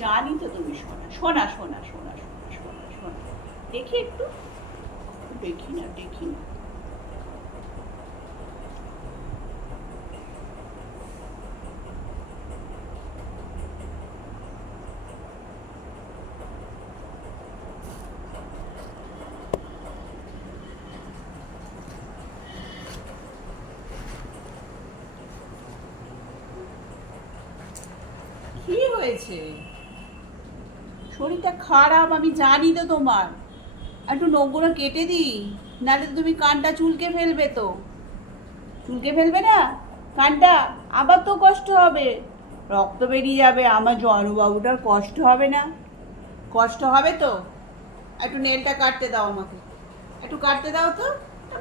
জানি তো তুমি শোনা শোনা শোনা শোনা শোনা শোনা শোনা। দেখি একটু। দেখি না দেখি না। কি হয়েছে? শরীরটা খারাপ, আমি জানি তো তোমার। একটু নখগুলো কেটে দিই, নাহলে তুমি কানটা চুলকে ফেলবে তো। চুলকে ফেলবে না? কানটা? আবার তো কষ্ট হবে। রক্ত বেরিয়ে যাবে, আমার জনবাবুটার কষ্ট হবে না। কষ্ট হবে তো? একটু নেলটা কাটতে দাও আমাকে। একটু কাটতে দাও তো?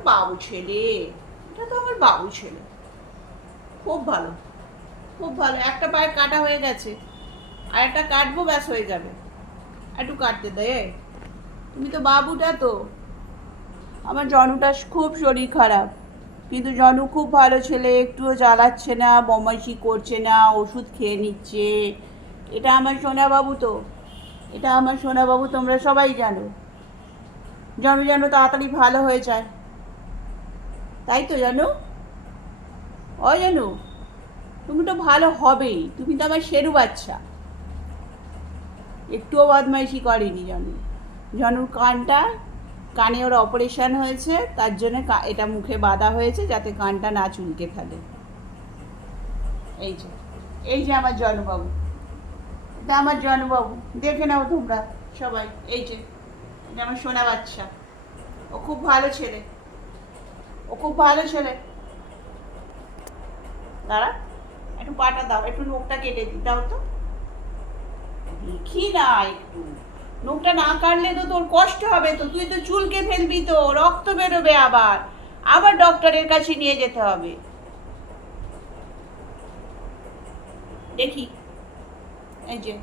বাবু ছেলে। এটা তো আমার বাবু ছেলে। খুব ভালো। খুব ভালো। একটা পায়ের কাটা হয়ে গেছে। আর একটা কাটবো, ব্যাস হয়ে যাবে। একটু কাটতে দে। তুমি তো বাবুটা তো। আমার জনুটা খুব শরীর খারাপ। কিন্তু জনু খুব ভালো ছেলে, একটুও জ্বালাচ্ছে না, বমাইশি করছে না, ওষুধ খেয়ে নিচ্ছে। এটা আমার সোনাবাবু তো। এটা আমার সোনাবাবু, তোমরা সবাই জানো। জনু যেন তাড়াতাড়ি ভালো হয়ে যায়। তাই তো, জানো? ও জানো। তুমি তো ভালো হবেই। তুমি তো আমার সেরু বাচ্চা। একটুও বদমাইশি করেনি জানু। জানুর কানটা, কানে ওর অপারেশন হয়েছে, তার জন্য এটা মুখে বাঁধা হয়েছে যাতে কানটা না চুলকে ফেলে। এই যে এই যে আমার জনবাবু। এটা আমার জনবাবু। দেখে নাও তোমরা সবাই। এই যে, এটা আমার সোনা বাচ্চা। ও খুব ভালো ছেলে। ও খুব ভালো ছেলে। দাঁড়া, একটু পাটা দাও, একটু নোকটা কেটে দি, দাও তো। দেখি না একটু। নোকটা না কাটলে তো তোর কষ্ট হবে তো, তুই তো চুলকে ফেলবি তো, রক্ত বেরোবে আবার। আবার ডক্টরের কাছে নিয়ে যেতে হবে। দেখি। এই যে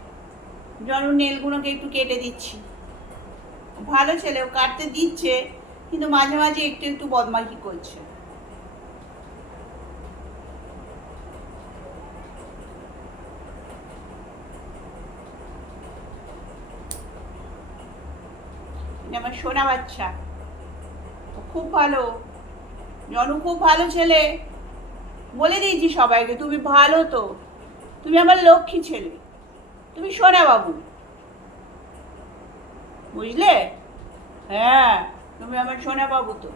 জনুর নেলগুলোকে একটু কেটে দিচ্ছি। ভালো ছেলে, ও কাটতে দিচ্ছে, কিন্তু মাঝে মাঝে একটু একটু বদমাইশি করছে এটা আমার সোনা বাচ্চা। খুব ভালো। জনু খুব ভালো ছেলে। বলে দিয়েছি সবাইকে, তুমি ভালো তো। তুমি আমার লক্ষ্মী ছেলে। তুমি সোনা বাবু। বুঝলে? হ্যাঁ তুমি আমার সোনা বাবু তো।